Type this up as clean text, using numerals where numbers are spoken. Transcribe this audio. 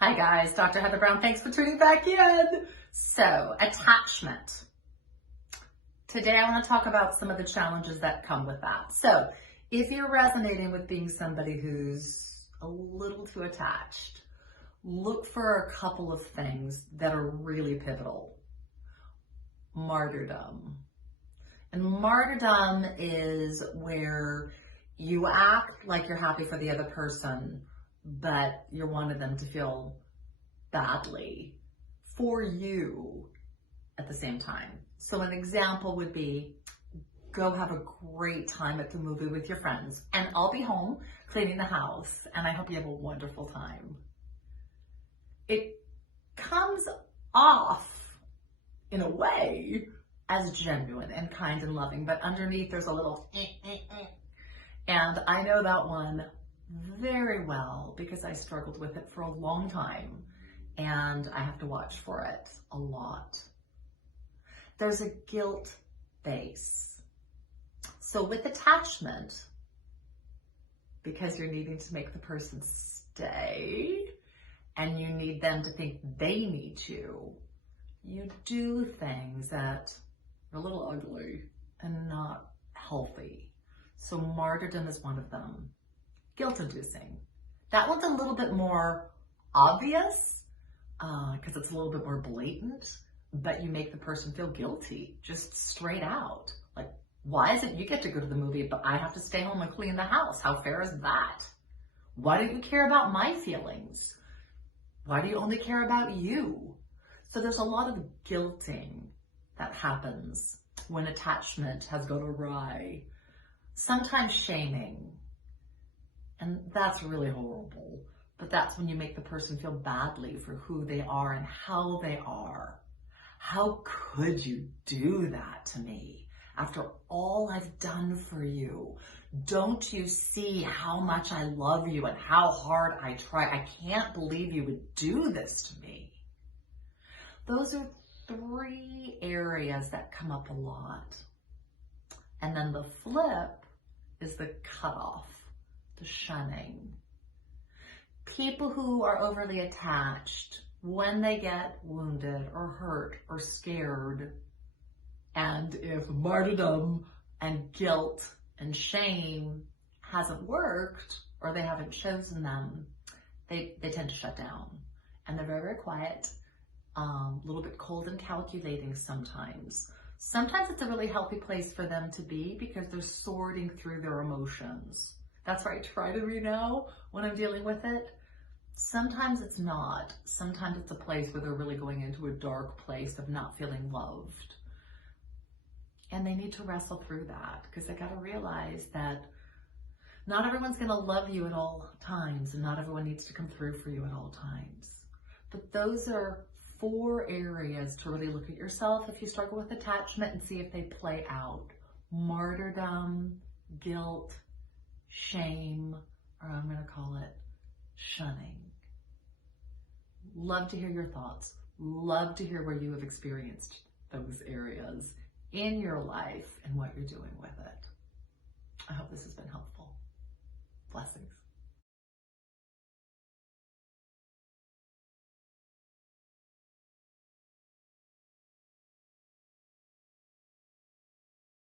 Hi guys, Dr. Heather Brown. Thanks for tuning back in. So, attachment. Today I want to talk about some of the challenges that come with that. So, if you're resonating with being somebody who's a little too attached, look for a couple of things that are really pivotal. Martyrdom. And martyrdom is where you act like you're happy for the other person, but you wanted them to feel badly for you at the same time. So an example would be, go have a great time at the movie with your friends, and I'll be home cleaning the house, and I hope you have a wonderful time. It comes off in a way as genuine and kind and loving, but underneath there's a little and I know that one very well because I struggled with it for a long time and I have to watch for it a lot. There's a guilt base. So with attachment, because you're needing to make the person stay and you need them to think they need you do things that are a little ugly and not healthy. So martyrdom is one of them. Guilt-inducing. That one's a little bit more obvious because it's a little bit more blatant, but you make the person feel guilty, just straight out. Like, why is it you get to go to the movie, but I have to stay home and clean the house? How fair is that? Why don't you care about my feelings? Why do you only care about you? So there's a lot of guilting that happens when attachment has gone awry. Sometimes shaming. And that's really horrible. But that's when you make the person feel badly for who they are and how they are. How could you do that to me after all I've done for you? Don't you see how much I love you and how hard I try? I can't believe you would do this to me. Those are three areas that come up a lot. And then the flip is the cutoff, the shunning. People who are overly attached, when they get wounded or hurt or scared, and if martyrdom and guilt and shame hasn't worked or they haven't chosen them, they tend to shut down. And they're very, very quiet, a little bit cold and calculating sometimes. Sometimes it's a really healthy place for them to be because they're sorting through their emotions. That's where I try to be now when I'm dealing with it. Sometimes it's not. Sometimes it's a place where they're really going into a dark place of not feeling loved. And they need to wrestle through that because they got to realize that not everyone's going to love you at all times and not everyone needs to come through for you at all times. But those are 4 areas to really look at yourself if you struggle with attachment and see if they play out. Martyrdom, guilt, shame, or I'm going to call it shunning. Love to hear your thoughts. Love to hear where you have experienced those areas in your life and what you're doing with it. I hope this has been helpful. Blessings.